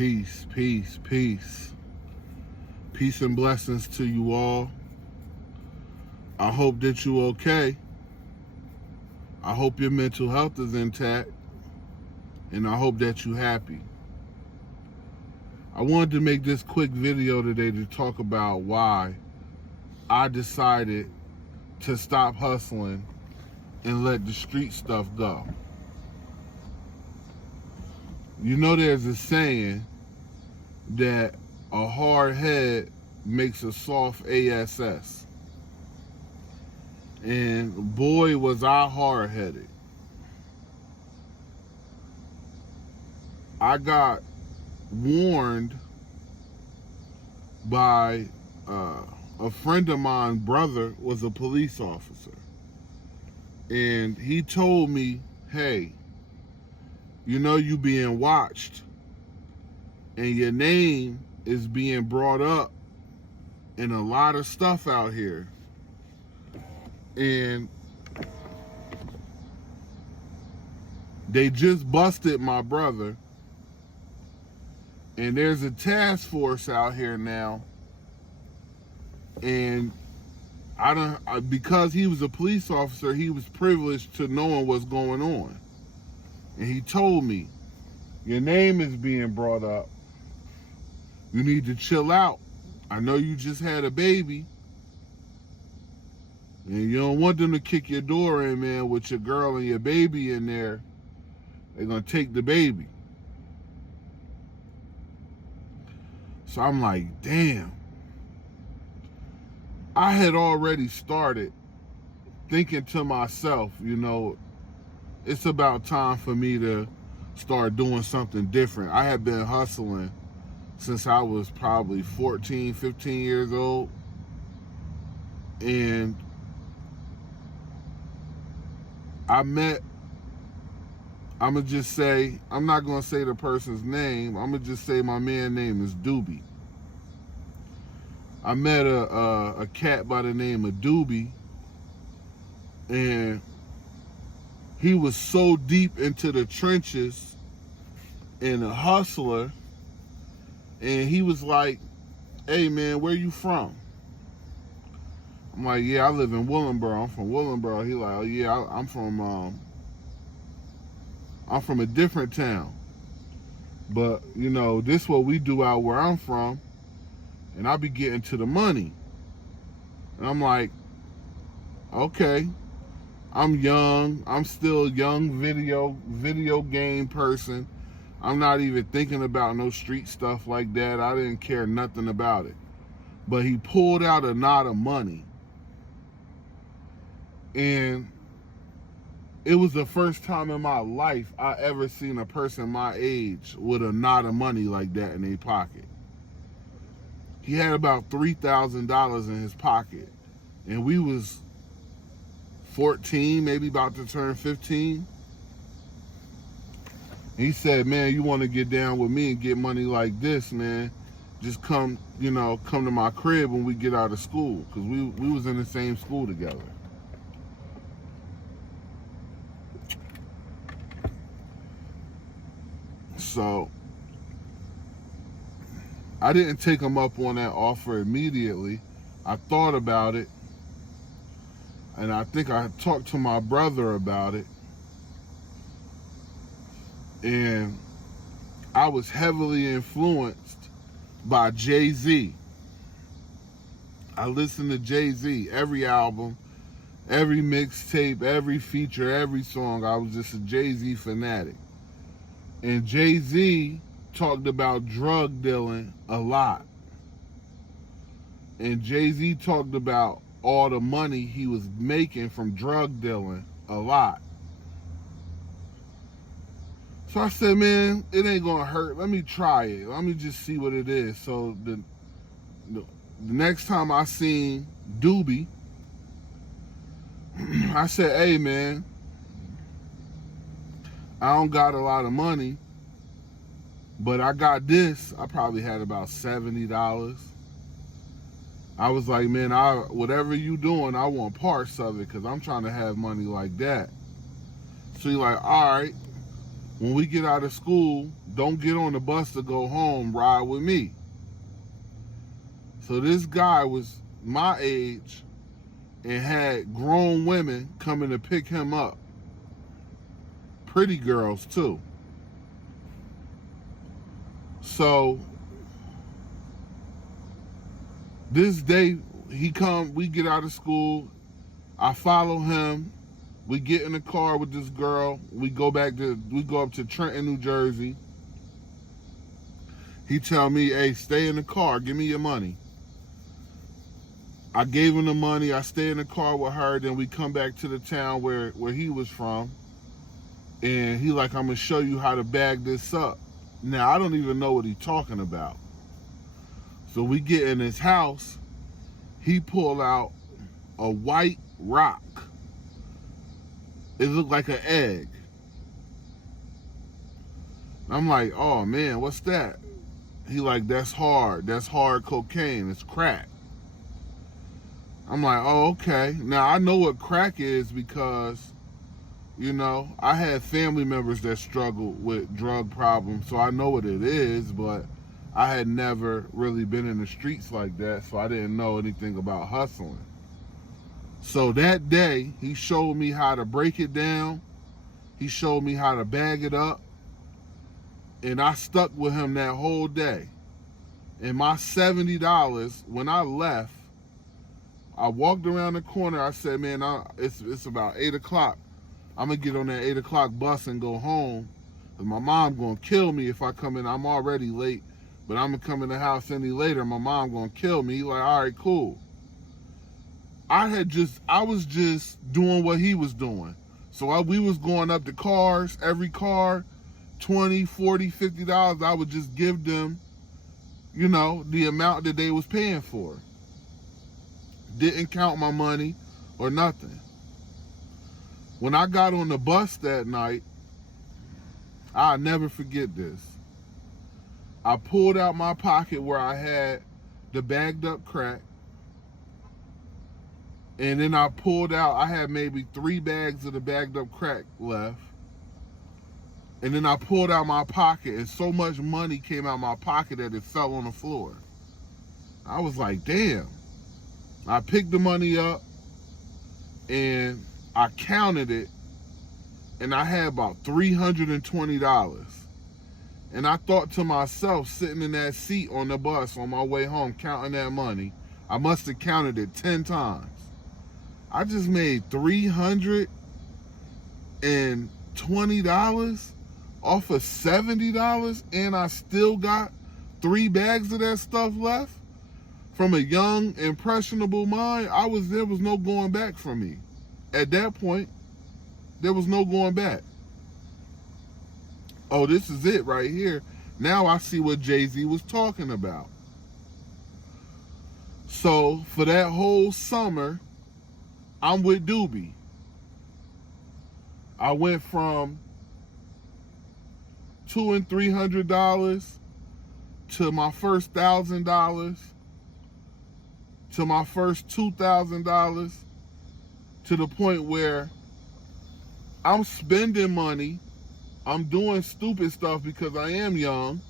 Peace, peace, peace. Peace and blessings to you all. I hope that you're okay. I hope your mental health is intact. And I hope that you're happy. I wanted to make this quick video today to talk about why I decided to stop hustling and let the street stuff go. You know, there's a saying that a hard head makes a soft ass. And boy, was I hard-headed. I got warned by a friend of mine, brother, was a police officer. And he told me, hey, you know you being watched and your name is being brought up in a lot of stuff out here. And they just busted my brother. And there's a task force out here now. And because he was a police officer, he was privileged to knowing what's going on. And he told me, your name is being brought up. You need to chill out. I know you just had a baby. And you don't want them to kick your door in, man, with your girl and your baby in there. They're going to take the baby. So I'm like, damn. I had already started thinking to myself, you know, it's about time for me to start doing something different. I had been hustling since I was probably 14, 15 years old. And I'm going to just say, I'm not going to say the person's name. I'm going to just say my man's name is Doobie. I met a cat by the name of Doobie, and he was so deep into the trenches and a hustler, and he was like, hey man, where you from? I'm like, yeah, I live in Willingboro. I'm from Willingboro. He like, oh yeah, I'm from a different town. But, you know, this is what we do out where I'm from. And I be getting to the money. And I'm like, okay, I'm young. I'm still a young video game person. I'm not even thinking about no street stuff like that. I didn't care nothing about it. But he pulled out a knot of money. And it was the first time in my life I ever seen a person my age with a knot of money like that in their pocket. He had about $3,000 in his pocket. And we was 14, maybe about to turn 15. He said, man, you want to get down with me and get money like this, man, just come to my crib when we get out of school. Because we was in the same school together. So I didn't take him up on that offer immediately. I thought about it. And I think I talked to my brother about it. And I was heavily influenced by Jay-Z. I listened to Jay-Z, every album, every mixtape, every feature, every song. I was just a Jay-Z fanatic. And Jay-Z talked about drug dealing a lot. And Jay-Z talked about all the money he was making from drug dealing a lot. So I said, man, it ain't gonna hurt. Let me try it. Let me just see what it is. So the next time I seen Doobie, I said, hey man, I don't got a lot of money, but I got this. I probably had about $70. I was like, man, whatever you doing, I want parts of it because I'm trying to have money like that. So you're like, all right. when we get out of school, don't get on the bus to go home, ride with me. So this guy was my age and had grown women coming to pick him up. Pretty girls too. So this day we get out of school, I follow him, we get in the car with this girl, we go up to Trenton, New Jersey. He tell me, hey, stay in the car, give me your money. I gave him the money, I stay in the car with her, then we come back to the town where he was from. And he like, I'm gonna show you how to bag this up. Now, I don't even know what he's talking about. So we get in his house, he pull out a white rock. It looked like an egg. I'm like, oh man, what's that? He like, that's hard cocaine, it's crack. I'm like, oh, okay. Now I know what crack is because, you know, I had family members that struggled with drug problems, so I know what it is, but I had never really been in the streets like that, so I didn't know anything about hustling. So that day, he showed me how to break it down. He showed me how to bag it up. And I stuck with him that whole day. And my $70, when I left, I walked around the corner. I said, man, it's about 8 o'clock. I'm going to get on that 8 o'clock bus and go home. Because my mom going to kill me if I come in. I'm already late, but I'm going to come in the house any later. My mom going to kill me. He like, all right, cool. I was just doing what he was doing. So we was going up to cars, every car, $20, $40, $50. I would just give them, you know, the amount that they was paying for. Didn't count my money or nothing. When I got on the bus that night, I'll never forget this. I pulled out my pocket where I had the bagged up crack. And then I pulled out, I had maybe 3 bags of the bagged up crack left. And then I pulled out my pocket and so much money came out of my pocket that it fell on the floor. I was like, damn. I picked the money up and I counted it and I had about $320. And I thought to myself, sitting in that seat on the bus on my way home, counting that money, I must have counted it 10 times. I just made $320 off of $70, and I still got 3 bags of that stuff left. From a young, impressionable mind, there was no going back for me. At that point, there was no going back. Oh, this is it right here. Now I see what Jay-Z was talking about. So for that whole summer, I'm with Doobie. I went from $200 and $300 to my first $1,000 to my first $2,000 to the point where I'm spending money. I'm doing stupid stuff because I am young.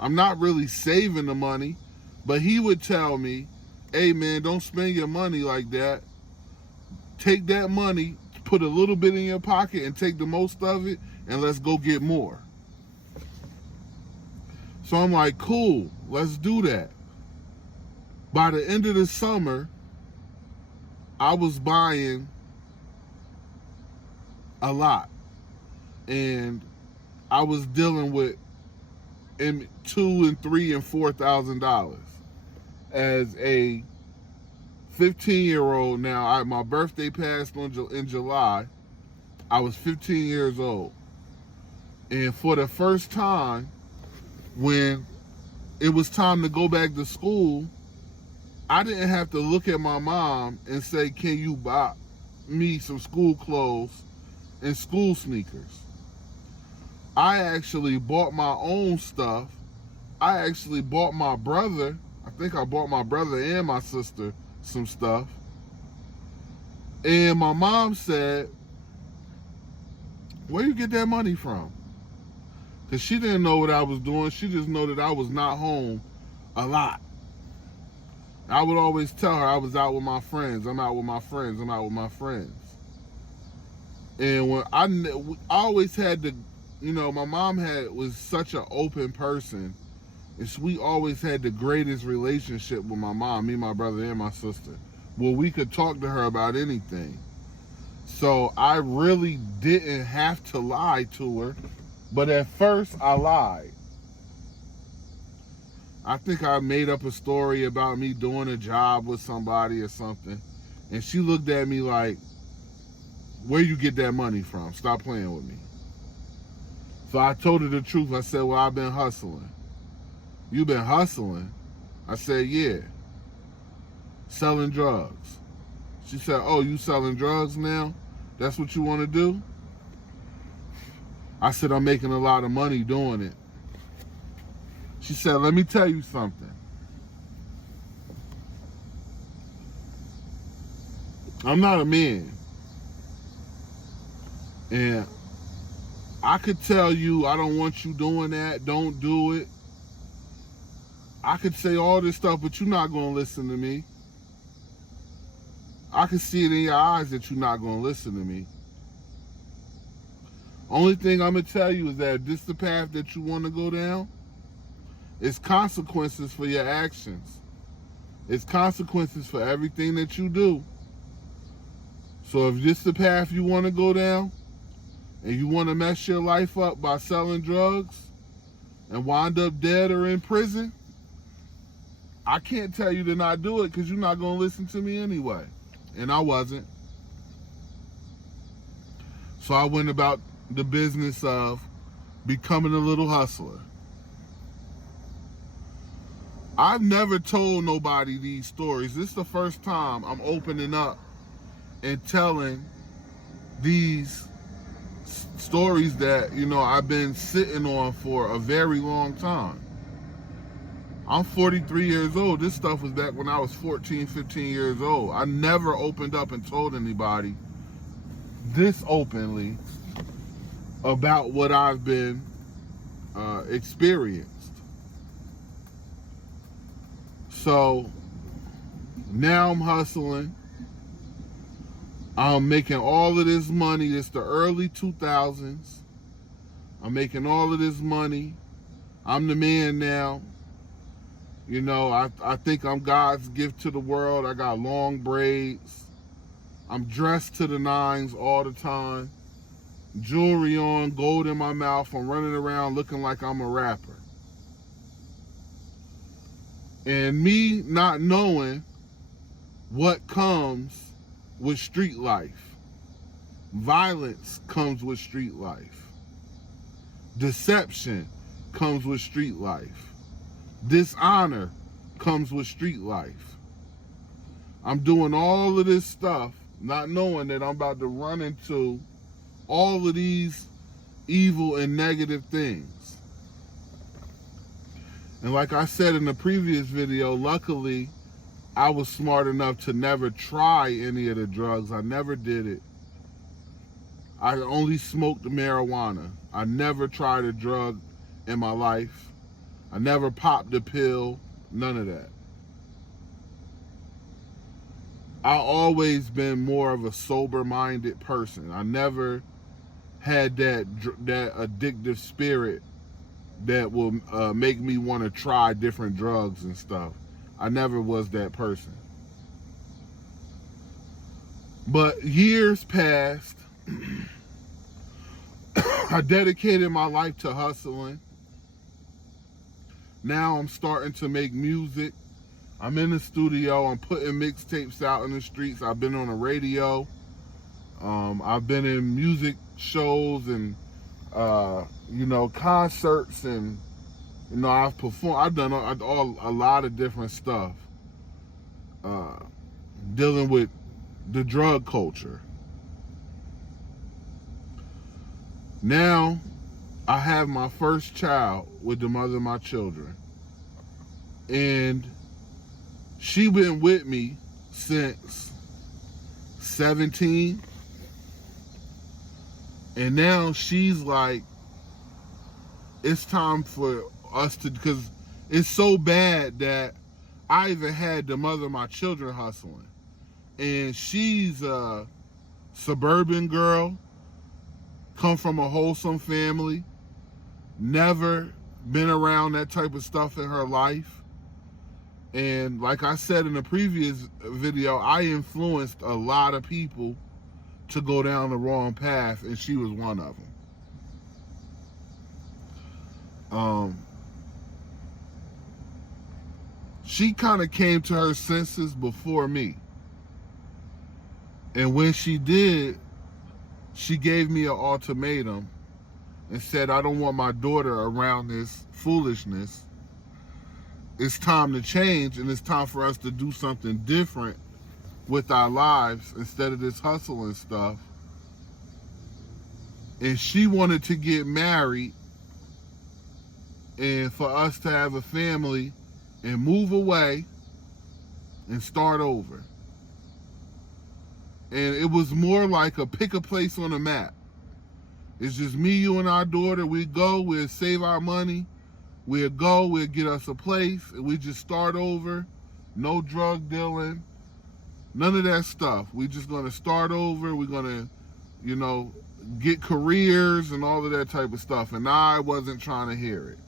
I'm not really saving the money, but he would tell me, hey man, don't spend your money like that. Take that money, put a little bit in your pocket and take the most of it, and let's go get more. So I'm like, cool, let's do that. By the end of the summer, I was buying a lot. And I was dealing with $2,000 and $3,000 and $4,000 as a 15-year-old. Now, my birthday passed in July. I was 15 years old. And for the first time, when it was time to go back to school, I didn't have to look at my mom and say, can you buy me some school clothes and school sneakers? I actually bought my own stuff. I actually bought my brother, I think I bought my brother and my sister some stuff. And my mom said, where you get that money from? Because she didn't know what I was doing. She just know that I was not home a lot. I would always tell her I was out with my friends. I'm out with my friends. I'm out with my friends. And when I always had to, my mom was such an open person. And so we always had the greatest relationship with my mom, me, my brother, and my sister. Well, we could talk to her about anything. So I really didn't have to lie to her. But at first, I lied. I think I made up a story about me doing a job with somebody or something. And she looked at me like, where you get that money from? Stop playing with me. So I told her the truth. I said, well, I've been hustling. You been hustling? I said, yeah. Selling drugs. She said, oh, you selling drugs now? That's what you want to do? I said, I'm making a lot of money doing it. She said, let me tell you something. I'm not a man. And I could tell you, I don't want you doing that. Don't do it. I could say all this stuff, but you're not going to listen to me. I can see it in your eyes that you're not going to listen to me. Only thing I'm going to tell you is that if this is the path that you want to go down, it's consequences for your actions. It's consequences for everything that you do. So if this is the path you want to go down, and you want to mess your life up by selling drugs and wind up dead or in prison, I can't tell you to not do it because you're not going to listen to me anyway. And I wasn't. So I went about the business of becoming a little hustler. I've never told nobody these stories. This is the first time I'm opening up and telling these stories that, I've been sitting on for a very long time. I'm 43 years old. This stuff was back when I was 14, 15 years old. I never opened up and told anybody this openly about what I've been experienced. So now I'm hustling. I'm making all of this money. It's the early 2000s. I'm making all of this money. I'm the man now. I think I'm God's gift to the world. I got long braids. I'm dressed to the nines all the time. Jewelry on, gold in my mouth. I'm running around looking like I'm a rapper. And me not knowing what comes with street life. Violence comes with street life. Deception comes with street life. Dishonor comes with street life. I'm doing all of this stuff, not knowing that I'm about to run into all of these evil and negative things. And like I said in the previous video, luckily, I was smart enough to never try any of the drugs. I never did it. I only smoked marijuana. I never tried a drug in my life. I never popped a pill. None of that. I always been more of a sober-minded person. I never had that addictive spirit that will make me want to try different drugs and stuff. I never was that person. But years passed. I dedicated my life to hustling. Now I'm starting to make music. I'm in the studio. I'm putting mixtapes out in the streets. I've been on the radio. I've been in music shows and, concerts, and, I've performed. I've done a lot of different stuff dealing with the drug culture. Now, I have my first child with the mother of my children. And she been with me since 17. And now she's like it's time for us to, because it's so bad that I even had the mother of my children hustling. And she's a suburban girl, come from a wholesome family, never been around that type of stuff in her life. And like I said in the previous video, I influenced a lot of people to go down the wrong path, and she was one of them. She kind of came to her senses before me. And when she did, she gave me an ultimatum and said, I don't want my daughter around this foolishness. It's time to change, and it's time for us to do something different with our lives instead of this hustle and stuff. And she wanted to get married and for us to have a family and move away and start over. And it was more like a pick a place on a map. It's just me, you, and our daughter. We go, we'll save our money. We'll go, we'll get us a place, and we just start over. No drug dealing, none of that stuff. We're just gonna start over. We're gonna, get careers and all of that type of stuff. And I wasn't trying to hear it.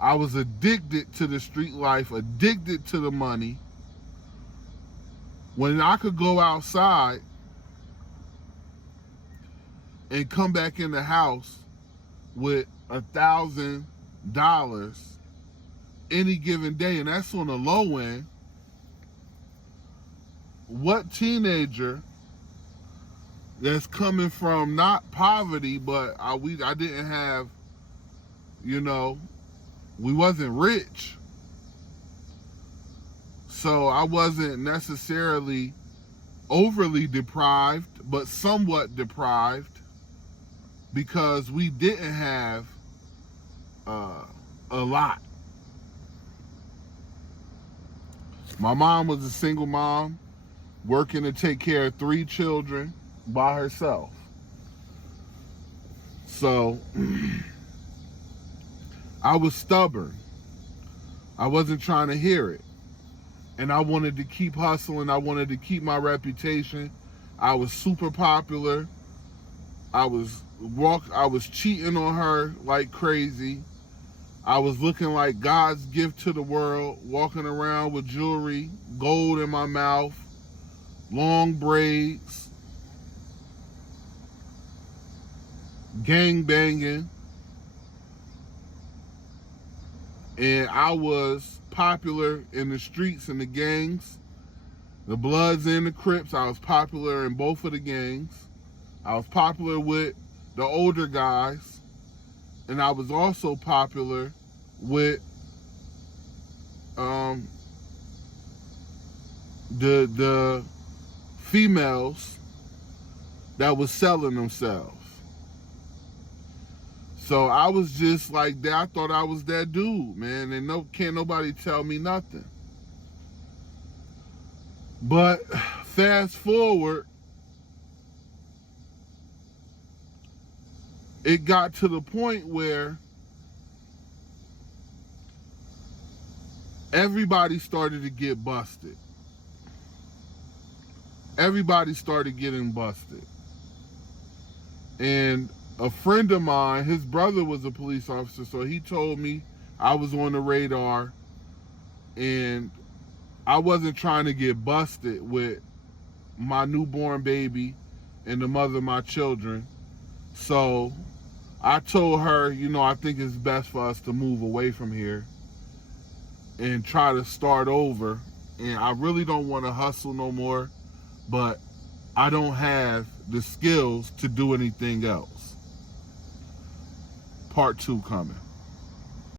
I was addicted to the street life, addicted to the money. When I could go outside and come back in the house with $1,000 any given day, and that's on the low end, what teenager that's coming from not poverty, but I didn't have, we wasn't rich. So I wasn't necessarily overly deprived, but somewhat deprived, because we didn't have a lot. My mom was a single mom, working to take care of 3 children by herself. So I was stubborn. I wasn't trying to hear it. And I wanted to keep hustling. I wanted to keep my reputation. I was super popular. I was cheating on her like crazy. I was looking like God's gift to the world, walking around with jewelry, gold in my mouth, long braids, gang banging. And I was popular in the streets and the gangs, the Bloods and the Crips. I was popular in both of the gangs. I was popular with the older guys, and I was also popular with the females that was selling themselves. So I was just like that. I thought I was that dude, man, and can't nobody tell me nothing. But fast forward, it got to the point where everybody started to get busted. Everybody started getting busted. And a friend of mine, his brother was a police officer, so he told me I was on the radar, and I wasn't trying to get busted with my newborn baby and the mother of my children. So I told her, I think it's best for us to move away from here and try to start over. And I really don't want to hustle no more, but I don't have the skills to do anything else. Part 2 coming.